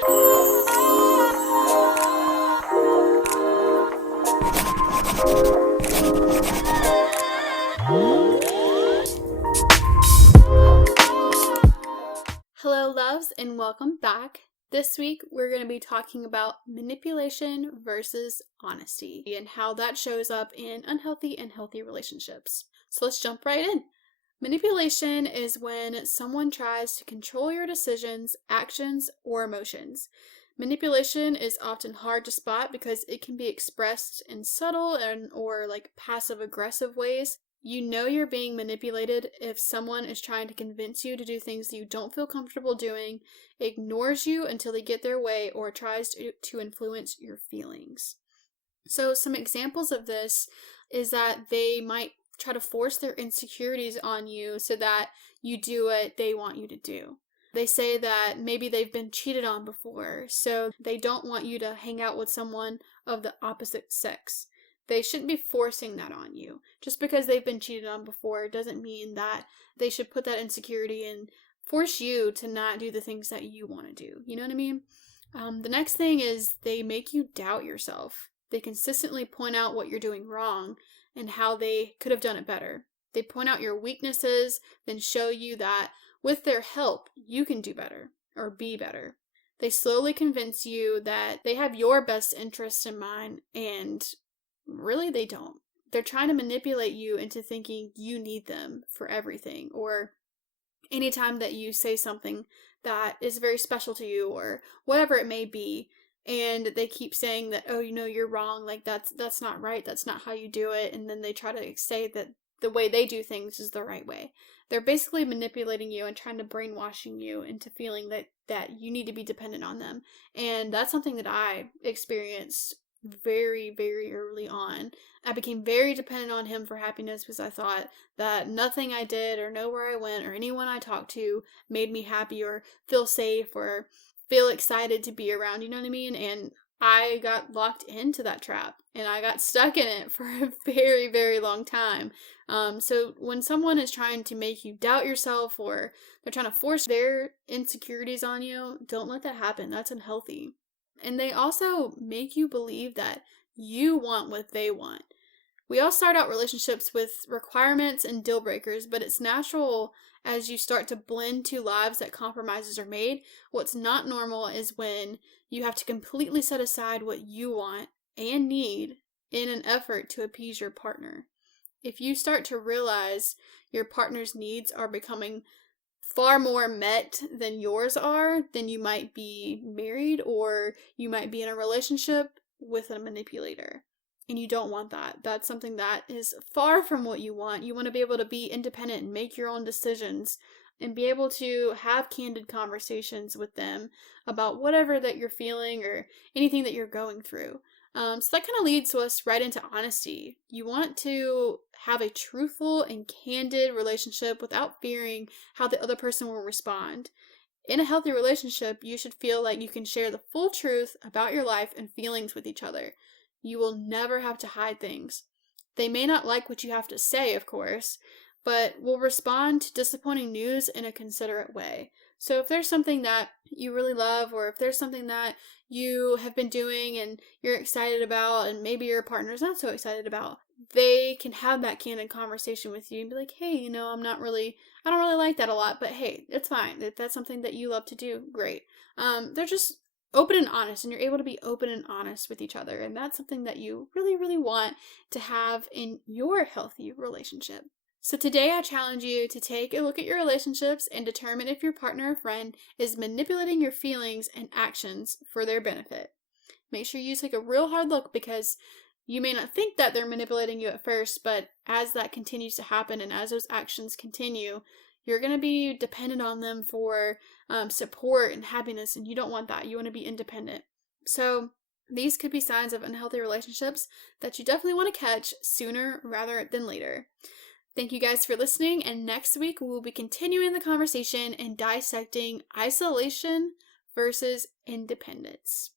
Hello, loves, and welcome back. This week, we're going to be talking about manipulation versus honesty and how that shows up in unhealthy and healthy relationships. So let's jump right in. Manipulation is when someone tries to control your decisions, actions, or emotions. Manipulation is often hard to spot because it can be expressed in subtle or passive aggressive ways. You know you're being manipulated if someone is trying to convince you to do things that you don't feel comfortable doing, ignores you until they get their way, or tries to influence your feelings. So some examples of this is that they might try to force their insecurities on you so that you do what they want you to do. They say that maybe they've been cheated on before, so they don't want you to hang out with someone of the opposite sex. They shouldn't be forcing that on you. Just because they've been cheated on before doesn't mean that they should put that insecurity and force you to not do the things that you want to do. You know what I mean? The next thing is they make you doubt yourself. They consistently point out what you're doing wrong and how they could have done it better. They point out your weaknesses, then show you that with their help, you can do better or be better. They slowly convince you that they have your best interests in mind, and really, they don't. They're trying to manipulate you into thinking you need them for everything, or anytime that you say something that is very special to you, or whatever it may be, and they keep saying that, oh, you're wrong, like that's not right, that's not how you do it, and then they try to say that the way they do things is the right way. They're basically manipulating you and trying to brainwashing you into feeling that you need to be dependent on them. And that's something that I experienced very, very early on. I became very dependent on him for happiness because I thought that nothing I did or know where I went or anyone I talked to made me happy or feel safe or feel excited to be around, you know what I mean? And I got locked into that trap and I got stuck in it for a very, very long time. So when someone is trying to make you doubt yourself or they're trying to force their insecurities on you, don't let that happen. That's unhealthy. And they also make you believe that you want what they want. We all start out relationships with requirements and deal breakers, but it's natural as you start to blend two lives that compromises are made. What's not normal is when you have to completely set aside what you want and need in an effort to appease your partner. If you start to realize your partner's needs are becoming far more met than yours are, then you might be married or you might be in a relationship with a manipulator. And you don't want that. That's something that is far from what you want. You want to be able to be independent and make your own decisions and be able to have candid conversations with them about whatever that you're feeling or anything that you're going through. So that kind of leads us right into honesty. You want to have a truthful and candid relationship without fearing how the other person will respond. In a healthy relationship, you should feel like you can share the full truth about your life and feelings with each other. You will never have to hide things. They may not like what you have to say, of course, but will respond to disappointing news in a considerate way. So if there's something that you really love, or if there's something that you have been doing and you're excited about, and maybe your partner's not so excited about, they can have that candid conversation with you and be like, hey, I don't really like that a lot, but hey, it's fine. If that's something that you love to do, great. They're just open and honest, and you're able to be open and honest with each other. And that's something that you really, really want to have in your healthy relationship. So today I challenge you to take a look at your relationships and determine if your partner or friend is manipulating your feelings and actions for their benefit. Make sure you take a real hard look, because you may not think that they're manipulating you at first, but as that continues to happen and as those actions continue, you're going to be dependent on them for support and happiness, and you don't want that. You want to be independent. So these could be signs of unhealthy relationships that you definitely want to catch sooner rather than later. Thank you guys for listening, and next week we will be continuing the conversation and dissecting isolation versus independence.